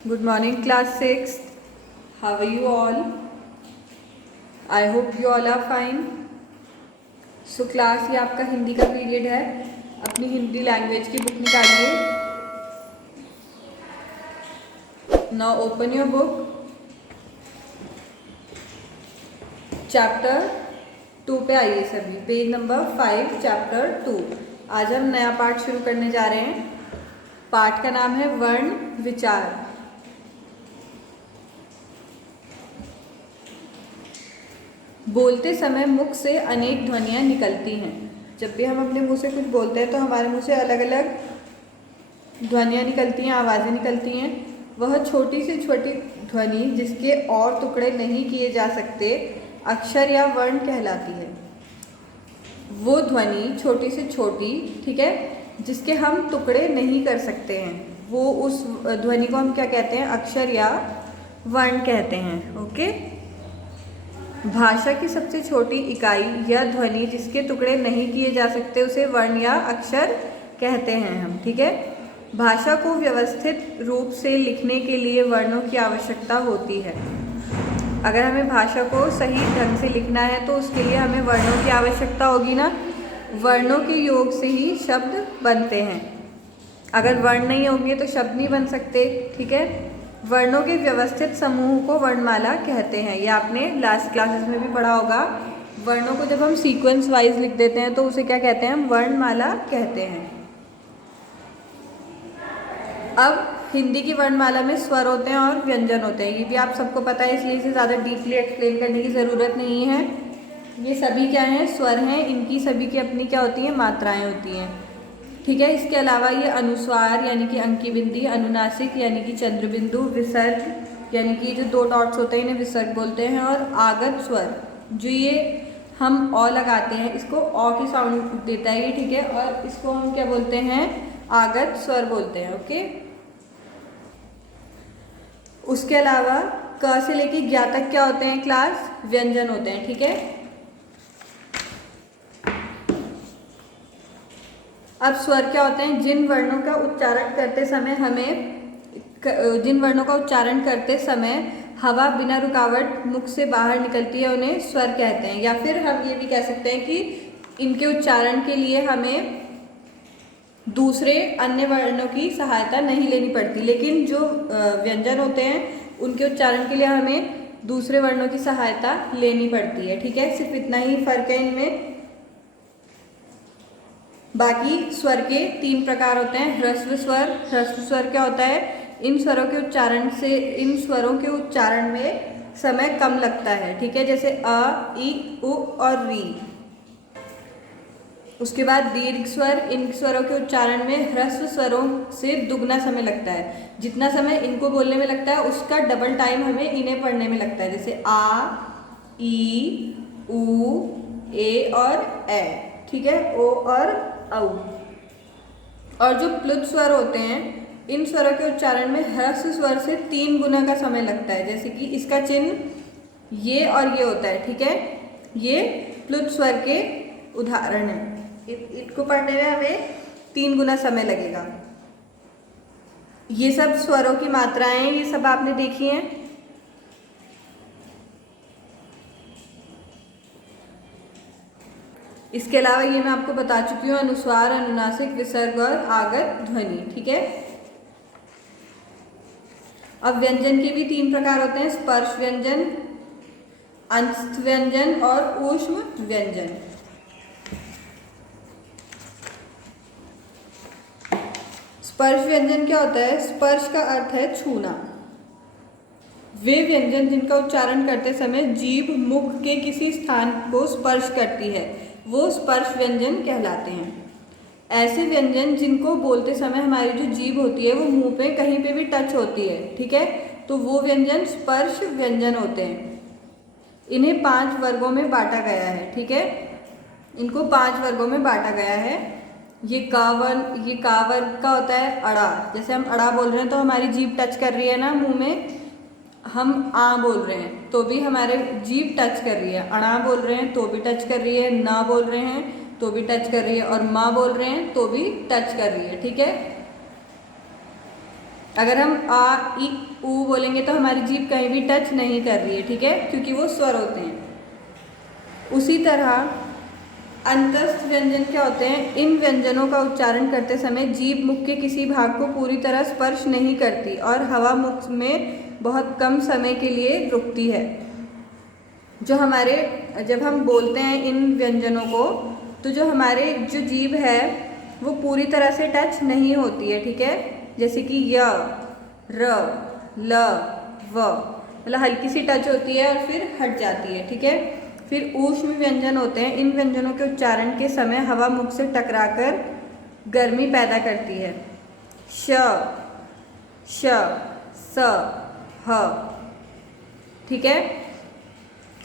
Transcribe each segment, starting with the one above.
Good morning, class 6. How are you all? I hope you all are fine. So class, ये आपका हिंदी का period है. अपनी Hindi language की बुक निकालिए. Now open your book. Chapter 2 पे आइए सभी. Page number 5, chapter 2. आज हम नया पाठ शुरू करने जा रहे हैं. पाठ का नाम है वर्ण विचार. बोलते समय मुख से अनेक ध्वनियाँ निकलती हैं. जब भी हम अपने मुंह से कुछ बोलते हैं तो हमारे मुंह से अलग अलग ध्वनियाँ निकलती हैं, आवाज़ें निकलती हैं. वह छोटी से छोटी ध्वनि जिसके और टुकड़े नहीं किए जा सकते अक्षर या वर्ण कहलाती है. वो ध्वनि छोटी से छोटी, ठीक है, जिसके हम टुकड़े नहीं कर सकते हैं, वो उस ध्वनि को हम क्या कहते हैं? अक्षर या वर्ण कहते हैं. ओके. भाषा की सबसे छोटी इकाई या ध्वनि जिसके टुकड़े नहीं किए जा सकते उसे वर्ण या अक्षर कहते हैं हम. ठीक है. भाषा को व्यवस्थित रूप से लिखने के लिए वर्णों की आवश्यकता होती है. अगर हमें भाषा को सही ढंग से लिखना है तो उसके लिए हमें वर्णों की आवश्यकता होगी ना. वर्णों के योग से ही शब्द बनते हैं. अगर वर्ण नहीं होंगे तो शब्द नहीं बन सकते. ठीक है. वर्णों के व्यवस्थित समूह को वर्णमाला कहते हैं. ये आपने लास्ट क्लासेस में भी पढ़ा होगा. वर्णों को जब हम सीक्वेंस वाइज लिख देते हैं तो उसे क्या कहते हैं? हम वर्णमाला कहते हैं. अब हिंदी की वर्णमाला में स्वर होते हैं और व्यंजन होते हैं. ये भी आप सबको पता है, इसलिए इसे ज़्यादा डीपली एक्सप्लेन करने की ज़रूरत नहीं है. ये सभी क्या हैं? स्वर हैं. इनकी सभी की अपनी क्या होती हैं? मात्राएँ होती हैं. ठीक है. इसके अलावा ये अनुस्वार यानी कि अंकी बिंदी, अनुनासिक यानी कि चंद्र बिंदु, विसर्ग यानी कि जो 2 डॉट्स होते हैं इन्हें विसर्ग बोलते हैं, और आगत स्वर जो ये हम अ लगाते हैं, इसको अ की साउंड देता है ये. ठीक है. और इसको हम क्या बोलते हैं? आगत स्वर बोलते हैं. ओके. उसके अलावा क से लेके ज्ञ तक क्या होते हैं क्लास? व्यंजन होते हैं. ठीक है. अब स्वर क्या होते हैं? जिन वर्णों का उच्चारण करते समय हवा बिना रुकावट मुख से बाहर निकलती है उन्हें स्वर कहते हैं. या फिर हम ये भी कह सकते हैं कि इनके उच्चारण के लिए हमें दूसरे अन्य वर्णों की सहायता नहीं लेनी पड़ती. लेकिन जो व्यंजन होते हैं उनके उच्चारण के लिए हमें दूसरे वर्णों की सहायता लेनी पड़ती है. ठीक है. सिर्फ इतना ही फर्क है इनमें. बाकी स्वर के 3 प्रकार होते हैं. ह्रस्व स्वर. ह्रस्व स्वर क्या होता है? इन स्वरों के उच्चारण में समय कम लगता है. ठीक है. जैसे अ, इ, उ और री. उसके बाद दीर्घ स्वर. इन स्वरों के उच्चारण में ह्रस्व स्वरों से दुगना समय लगता है. जितना समय इनको बोलने में लगता है उसका डबल टाइम हमें इन्हें पढ़ने में लगता है. जैसे आ, ई, उ, ए और ए. ठीक है. ओ और औ. और जो प्लुत स्वर होते हैं इन स्वरों के उच्चारण में ह्रस्व स्वर से 3 गुना का समय लगता है. जैसे कि इसका चिन्ह ये और ये होता है. ठीक है. ये प्लुत स्वर के उदाहरण है. इनको पढ़ने में हमें 3 गुना समय लगेगा. ये सब स्वरों की मात्राएं हैं. ये सब आपने देखी हैं. इसके अलावा ये मैं आपको बता चुकी हूँ. अनुस्वार, अनुनासिक, विसर्ग और आगत ध्वनि. ठीक है. अब व्यंजन के भी 3 प्रकार होते हैं. स्पर्श व्यंजन, अंत व्यंजन और ऊष्म व्यंजन. स्पर्श व्यंजन क्या होता है? स्पर्श का अर्थ है छूना. वे व्यंजन जिनका उच्चारण करते समय जीभ मुख के किसी स्थान को स्पर्श करती है वो स्पर्श व्यंजन कहलाते हैं. ऐसे व्यंजन जिनको बोलते समय हमारी जो जीभ होती है वो मुंह पे कहीं पे भी टच होती है. ठीक है. तो वो व्यंजन स्पर्श व्यंजन होते हैं. इन्हें 5 वर्गों में बांटा गया है. ठीक है. इनको 5 वर्गों में बांटा गया है. ये का वर्ग का होता है अड़ा. जैसे हम अड़ा बोल रहे हैं तो हमारी जीभ टच कर रही है ना मुंह में. हम आ बोल रहे हैं तो भी हमारे जीभ टच कर रही है. अणा बोल रहे हैं तो भी टच कर रही है. ना बोल रहे हैं तो भी टच कर रही है. और माँ बोल रहे हैं तो भी टच कर रही है. ठीक है. अगर हम आ ई ऊ बोलेंगे तो हमारी जीभ कहीं भी टच नहीं कर रही है, ठीक है, क्योंकि वो स्वर होते हैं। उसी तरह अंतस्थ व्यंजन क्या होते हैं? इन व्यंजनों का उच्चारण करते समय जीभ मुख के किसी भाग को पूरी तरह स्पर्श नहीं करती और हवा मुख में बहुत कम समय के लिए रुकती है। जो हमारे जब हम बोलते हैं इन व्यंजनों को, तो जो हमारे जो जीभ है वो पूरी तरह से टच नहीं होती है, ठीक है। जैसे कि य, र, ल, व, मतलब हल्की सी टच होती है और फिर हट जाती है, ठीक है। फिर ऊष्म व्यंजन होते हैं। इन व्यंजनों के उच्चारण के समय हवा मुख से टकराकर गर्मी पैदा करती है। श, श, स, ह, ठीक है।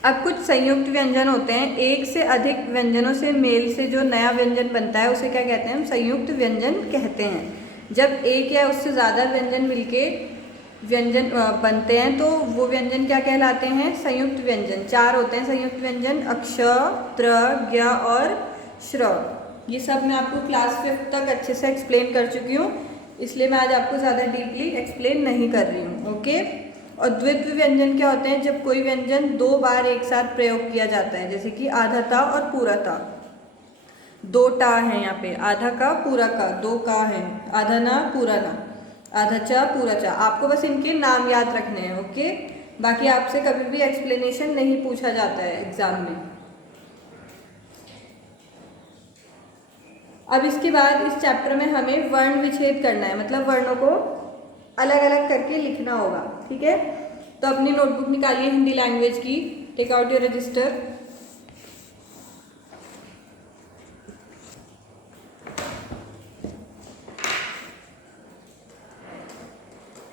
अब कुछ संयुक्त व्यंजन होते हैं। एक से अधिक व्यंजनों से मेल से जो नया व्यंजन बनता है उसे क्या कहते हैं? हम संयुक्त व्यंजन कहते हैं। जब एक या उससे ज़्यादा व्यंजन मिलके व्यंजन बनते हैं तो वो व्यंजन क्या कहलाते हैं? संयुक्त व्यंजन। 4 होते हैं संयुक्त व्यंजन: अक्ष, त्र, ज्ञ और श्र। ये सब मैं आपको क्लास 5 तक अच्छे से एक्सप्लेन कर चुकी हूँ, इसलिए मैं आज आपको ज़्यादा डीपली एक्सप्लेन नहीं कर रही हूँ, ओके। और द्वित्व व्यंजन क्या होते हैं? जब कोई व्यंजन 2 बार एक साथ प्रयोग किया जाता है, जैसे कि आधा ता और पूरा ता। 2 टा है यहाँ पे, आधा का पूरा का, 2 का है, आधा ना पूरा ना, आधा चा पूरा चा। आपको बस इनके नाम याद रखने हैं, ओके। बाकी आपसे कभी भी एक्सप्लेनेशन नहीं पूछा जाता है एग्जाम में। अब इसके बाद इस चैप्टर में हमें वर्ण विच्छेद करना है, मतलब वर्णों को अलग अलग करके लिखना होगा, ठीक है। तो अपनी नोटबुक निकालिए हिंदी लैंग्वेज की, take out your register.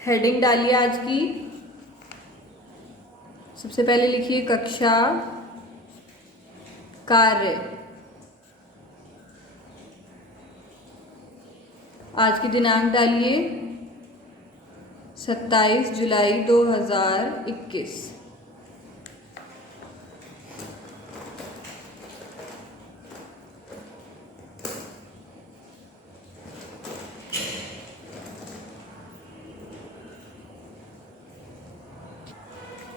Heading डालिए आज की। सबसे पहले लिखिए कक्षा कार्य। आज की दिनांक डालिए 27 जुलाई 2021।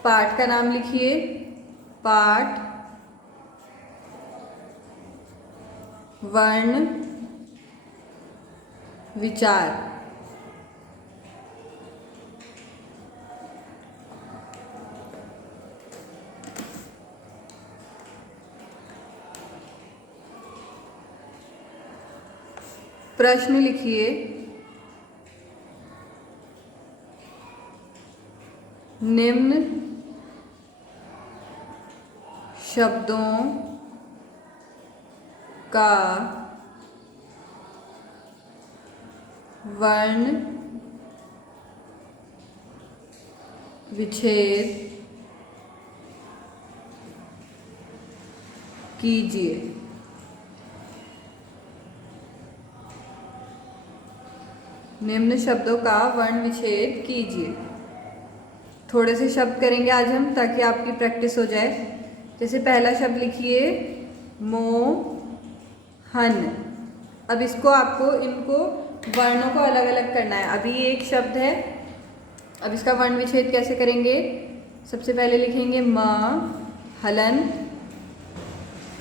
पाठ का नाम लिखिए, पाठ वर्ण विचार। प्रश्न लिखिए, निम्न शब्दों का वर्ण विच्छेद कीजिए। निम्न शब्दों का वर्ण विच्छेद कीजिए। थोड़े से शब्द करेंगे आज हम, ताकि आपकी प्रैक्टिस हो जाए। जैसे पहला शब्द लिखिए मोहन। अब इसको आपको इनको वर्णों को अलग अलग करना है। अभी ये एक शब्द है, अब इसका वर्ण विच्छेद कैसे करेंगे? सबसे पहले लिखेंगे म हलंत।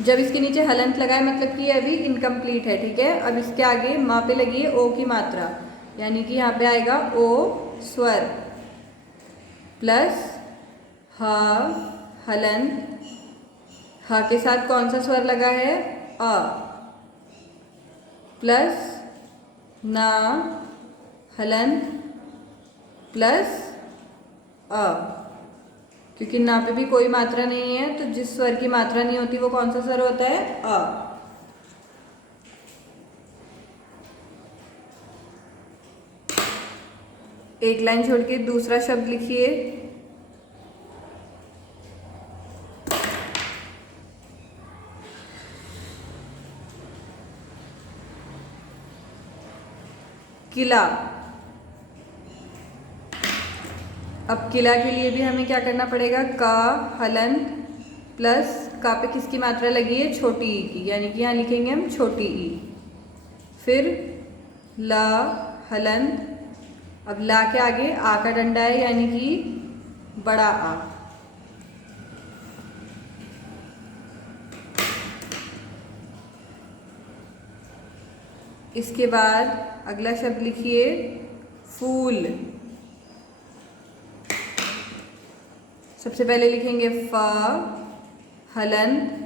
जब इसके नीचे हलंत लगाए मतलब कि ये अभी इनकम्प्लीट है, ठीक है। अब इसके आगे माँ पे लगी है ओ की मात्रा, यानी कि यहाँ पे आएगा ओ स्वर प्लस ह हलंत। ह के साथ कौन सा स्वर लगा है? अ प्लस ना हलंत प्लस अ। क्योंकि ना पे भी कोई मात्रा नहीं है, तो जिस स्वर की मात्रा नहीं होती वो कौन सा स्वर होता है? अ। एक लाइन छोड़ के दूसरा शब्द लिखिए, किला। अब किला के लिए भी हमें क्या करना पड़ेगा? का हलंत प्लस का पे किसकी मात्रा लगी है? छोटी ई की, यानी कि यहाँ लिखेंगे हम छोटी ई। फिर ला हलंत अब ला के आगे आ का डंडा है यानी कि बड़ा आ। इसके बाद अगला शब्द लिखिए फूल। सबसे पहले लिखेंगे फ हलंत।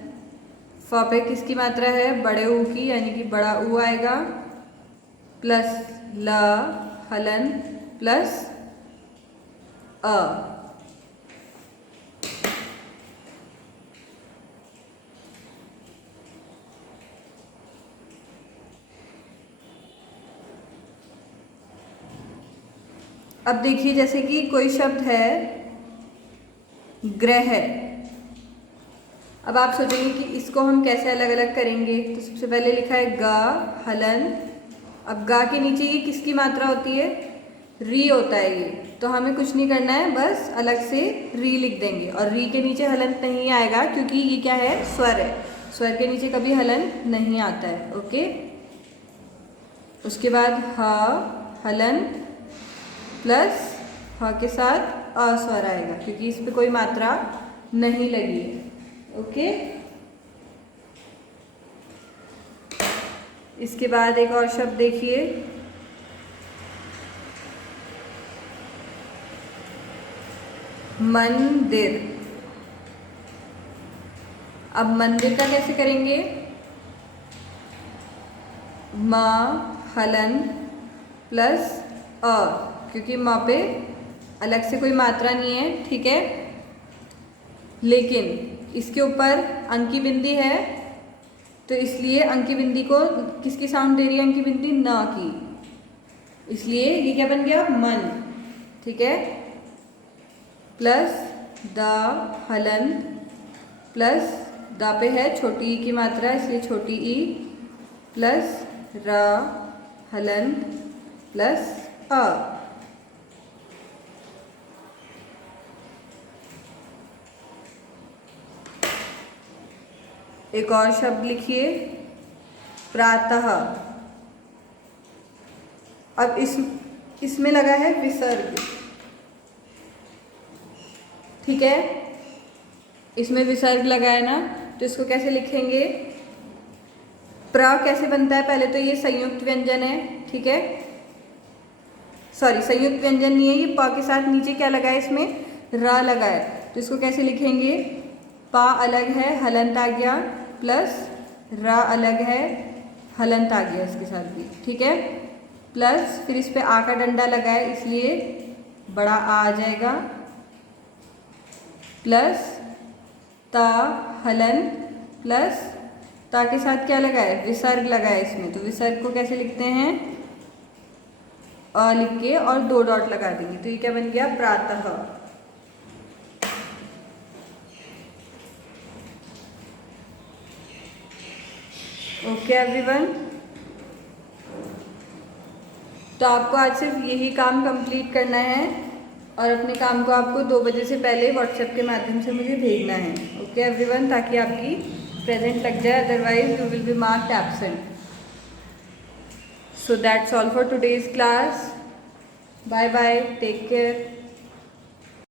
फ पे किसकी मात्रा है? बड़े ऊ की, यानी कि बड़ा ऊ आएगा, प्लस ल हलंत प्लस अ। अब देखिए जैसे कि कोई शब्द है ग्रह। अब आप सोचेंगे कि इसको हम कैसे अलग अलग करेंगे। तो सबसे पहले लिखा है ग हलंत। अब गा के नीचे ये किसकी मात्रा होती है? री होता है ये। तो हमें कुछ नहीं करना है, बस अलग से री लिख देंगे। और री के नीचे हलंत नहीं आएगा क्योंकि ये क्या है? स्वर है। स्वर के नीचे कभी हलंत नहीं आता है। ओके। उसके बाद ह हलंत प्लस ह के साथ अ स्वर आएगा क्योंकि इस पे कोई मात्रा नहीं लगी है। ओके। इसके बाद एक और शब्द देखिए मंदिर। अब मंदिर का कैसे करेंगे? म हलंत प्लस अ, क्योंकि म पे अलग से कोई मात्रा नहीं है, ठीक है। लेकिन इसके ऊपर अंकी बिंदी है तो इसलिए अंकी बिंदी को किसकी साउंड दे रही है? अंकी बिंदी न की, इसलिए ये क्या बन गया? मन, ठीक है। प्लस द हलंत प्लस द पे है छोटी ई की मात्रा इसलिए छोटी ई प्लस र हलंत प्लस अ। एक और शब्द लिखिए प्रातः। अब इसमें लगा है विसर्ग, ठीक है। इसमें विसर्ग लगा है ना, तो इसको कैसे लिखेंगे? प्र कैसे बनता है? पहले तो ये संयुक्त व्यंजन है, ठीक है। सॉरी, संयुक्त व्यंजन नहीं है ये। प के साथ नीचे क्या लगा है? इसमें र लगा है, तो इसको कैसे लिखेंगे? पा अलग है, हलंत आ गया, प्लस र अलग है, हलंत आ गया इसके साथ भी, ठीक है। प्लस फिर इस पे आ का डंडा लगा है इसलिए बड़ा आ जाएगा, प्लस ता हलंत प्लस ता के साथ क्या लगा है? विसर्ग लगा है इसमें। तो विसर्ग को कैसे लिखते हैं? अ लिख के और 2 डॉट लगा देंगे, तो ये क्या बन गया? प्रातः। ओके एवरीवन, तो आपको आज सिर्फ यही काम कंप्लीट करना है और अपने काम को आपको 2 बजे से पहले व्हाट्सएप के माध्यम से मुझे भेजना है। ओके एवरीवन, ताकि आपकी प्रेजेंट लग जाए, otherwise you will be marked absent. So that's all for today's class. Bye bye, take care.